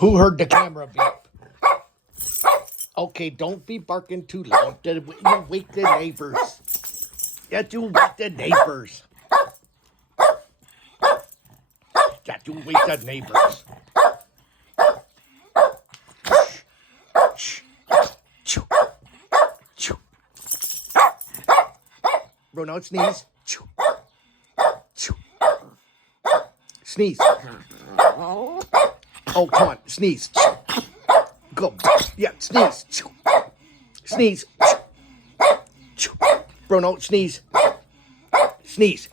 Who heard the camera beep? Okay, don't be barking too loud. You wake the neighbors. That you wake the neighbors. That you wake the neighbors. Shh. Choo. Choo. Ronald, sneeze. Choo. Choo. Sneeze. Oh, come on. Sneeze. Go. Yeah, sneeze. Sneeze. Bruno, sneeze. Sneeze.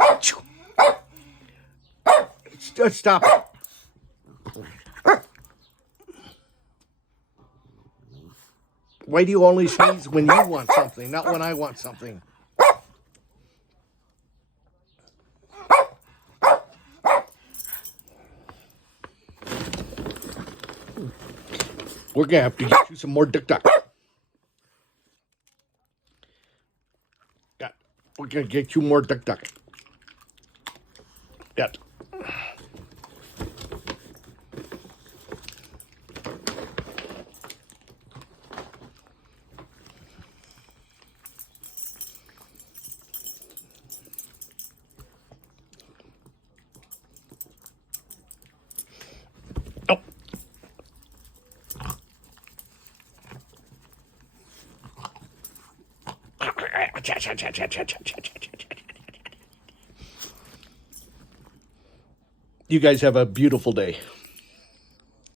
Stop it. Why do you only sneeze when you want something, not when I want something? We're going to have to get you some more Dick Duck. Yeah, we're going to get you more Dick Duck. Yeah. Oh. You guys have a beautiful day.